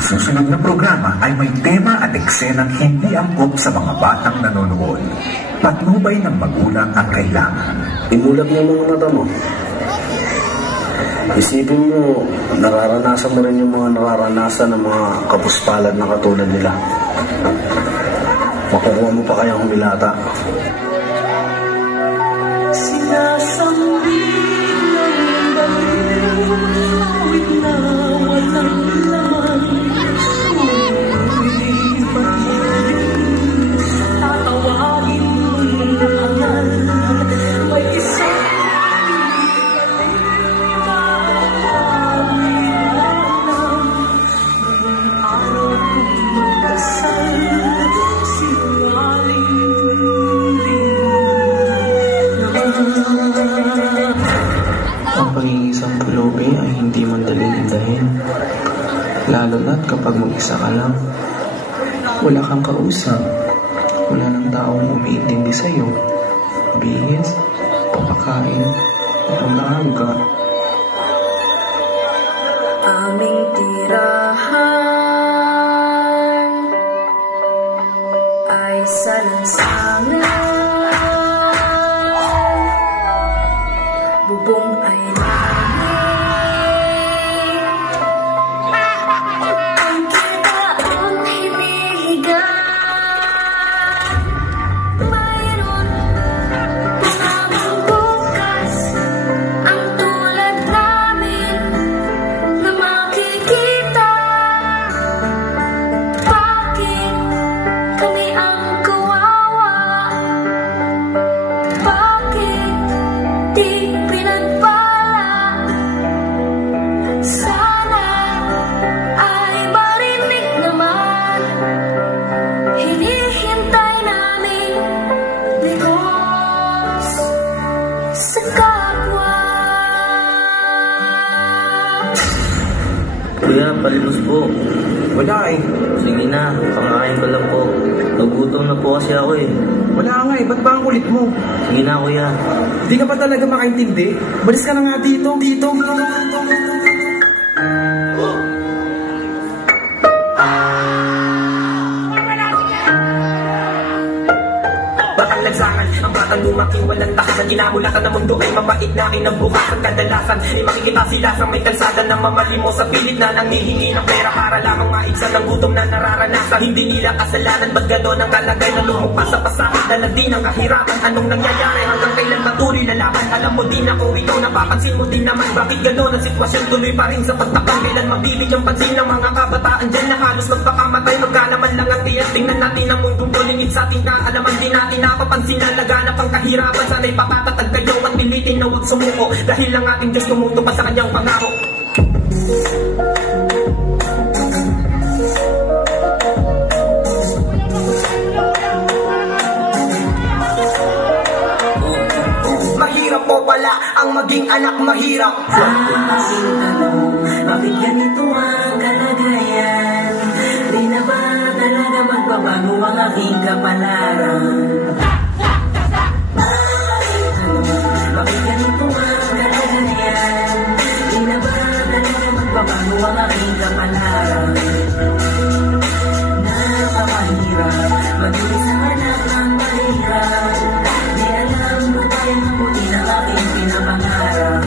susunod na programa ay may tema at eksenang hindi angkop sa mga batang nanonood. Patnubay ng magulang ang kailangan. Imulat mo mga mata mo. Isipin mo, nararanasan mo rin yung mga nararanasan ng mga kapuspalad na katulad nila. Makukuha mo pa kayang humilata. Sinasambi ng baliw, awit na walang laman. Sulit pag-ibig, tatawagin mong nakangal. May isang ang pag-iisang pulubi ay hindi madaling indahin, lalo na't kapag mag-isa ka lang. Wala kang kausap, wala nang taong umiintindi sa'yo. Bihis, papakain, at umaga. aming tirahan ay salansangan. Bubong ay ang kita ang hinihiga. Mayroon pumabang bukas ang tulad namin na makikita. Bakit kami ang kawawa? Bakit di pinagpala? Sana ay marinig naman. Hinihintay namin ligos sa kapwa. Kuya, palimos po. Wala eh. Sige na, pangain ko lang po. Nagutom na po kasi ako eh. Wala nga eh. Ba't ba ang kulit mo? Sige na, kuya. Hindi ka ba talaga makaintindi? Balis ka na nga dito. Bakang lansangan, ang batang lumaking walang takasan. Ginamulatan ng mundo ay mabait na kinabukasan. Kadalasan ay makikita sila sa may kalsada na mamalimos sa pilit na nang hihingi ng pera para lamang maigsan ng gutom na nararanasan. Hindi nila kasalanan, ba't gano'n ang kalagay na lumukpa sa pasahan? Dala din ang kahirapan, anong nangyayari hanggang kailan patuloy lalaban? Alam mo din ako ikaw, napapansin mo din naman bakit gano'n ang sitwasyon tuloy pa rin sa pagtakang. Kailan mabibigyang pansin ng mga kabataan dyan na halos magpakamatay? Magkalaman lang ang tiyan, tingnan natin ang mundong tulingit sa ating kaalaman. Di natin napapansin na laganap ang kahirapan. Sana'y papatatag kayo at pilitin na huwag sumuko, dahil ang ating Diyos tumutupad sa kanyang pangako. Mahirap po pala ang maging anak, mahirap. Aking tanong, bakit ganito ang kalagayan? Di na ba talaga magbabago ang aking kapalaran? Bakit ganito ang kalagayan? Di na ba talaga magbabago ang aking kapalaran? Napakahirap magulit sa anak ng mahirap. Di alam ko kayang mabutin ang aking pinapangarap.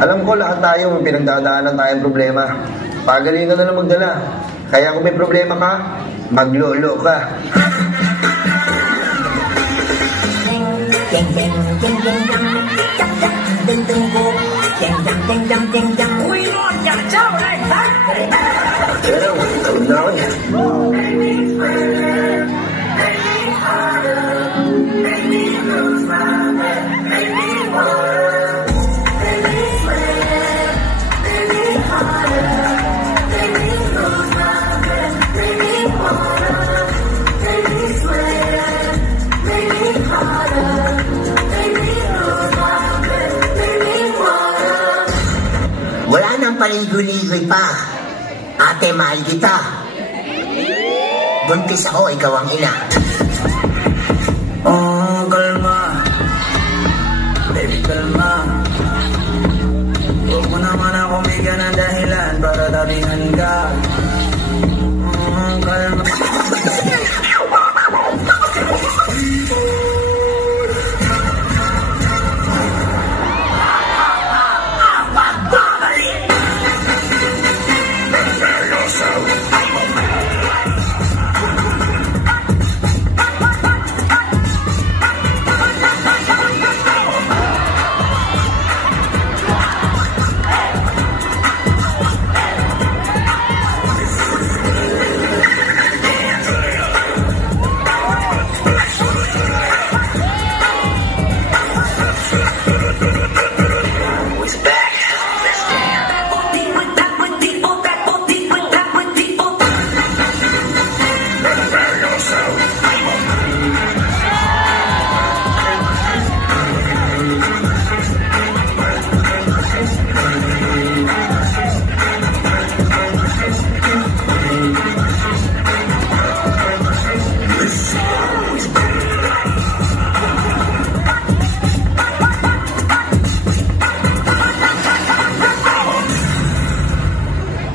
Alam ko lahat tayo may pinagdadaanan tayong problema. Pagalingan na lang magdala. Kaya kung may problema ka, maglolo ka. Uy, Lord, ciao, right back! Pero, tawag na ako yan. Wala nang paligoy-ligoy pa. Ate, mahal kita. Buntis ako, ikaw ang ina. Oh, kalma. Baby, kalma. Huwag mo naman ako bigyan ng dahilan para tabihan ka. Oh, kalma.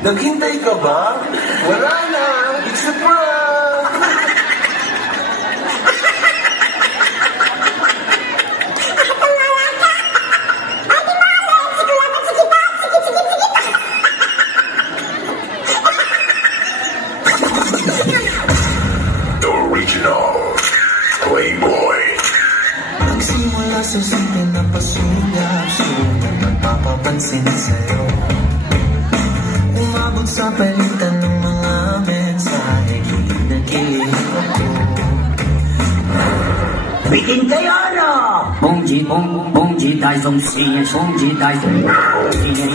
Naghintay ka ba? Wala na. It's a prank. The original Playboy. Nagsimula sa simple na pasulyap, sulit magpapapansin sa'yo. Umabot sa palitan ng mga mensahe, kilig na kilig ako. Bikin kayo, ano? 蹦极蹦，蹦极带动气焰，蹦极带动气焰，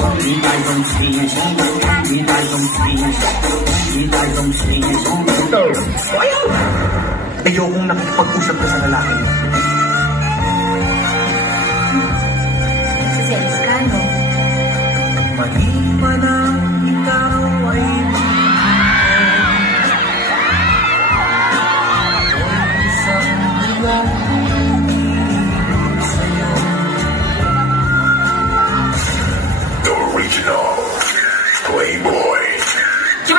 蹦极带动气焰，蹦极带动气焰，蹦极带动气焰，蹦极。Ayokong nakikipag-usap ka sa lalaki. Seselis ka, no? Mali man ang ikaw ay isang bilang sa'yo. The original Playboy. Di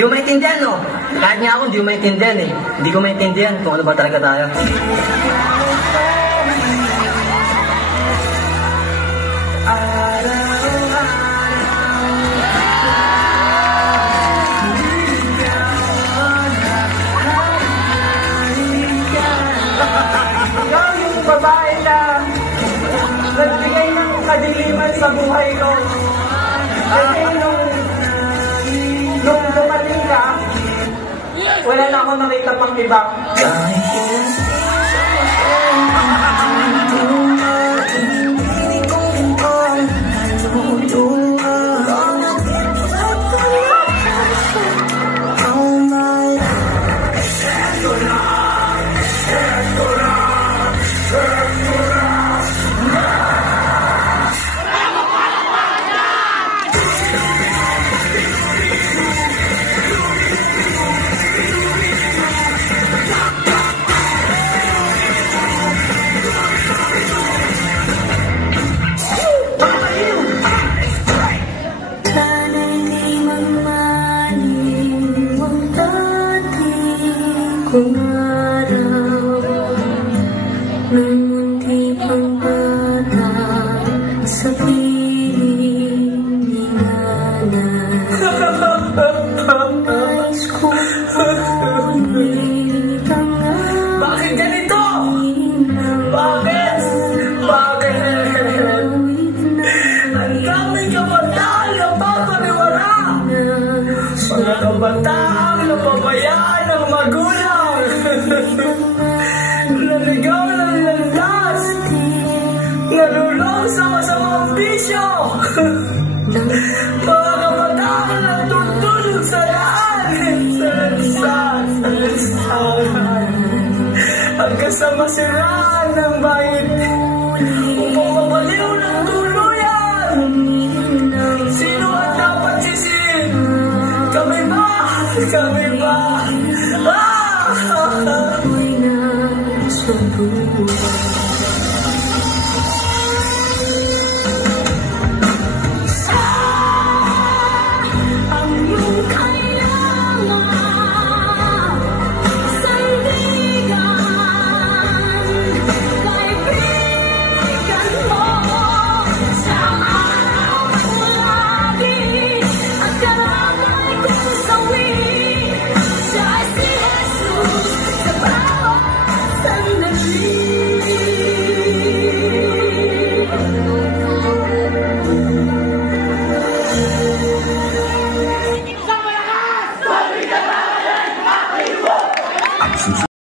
ko maintindihan, no? Kahit nga ako, di ko maintindihan eh. Di ko maintindihan kung ano ba talaga tayo. Ikaw yung babae na nagbigay ng kadiliman sa buhay ko. Kasi nung dumating ka, wala na ako nakita pang iba. kabataang napabayaan ng magulang. Naligaw ng landas, nalulong sa masamang bisyo. Mga kabataang natutulog sa daan, sa lansahan, hanggang sa masiraan ng bahid, upang mabaliw ng tuluyan. Sino ang dapat sisihin? Kami ba? Kami ba? Ah!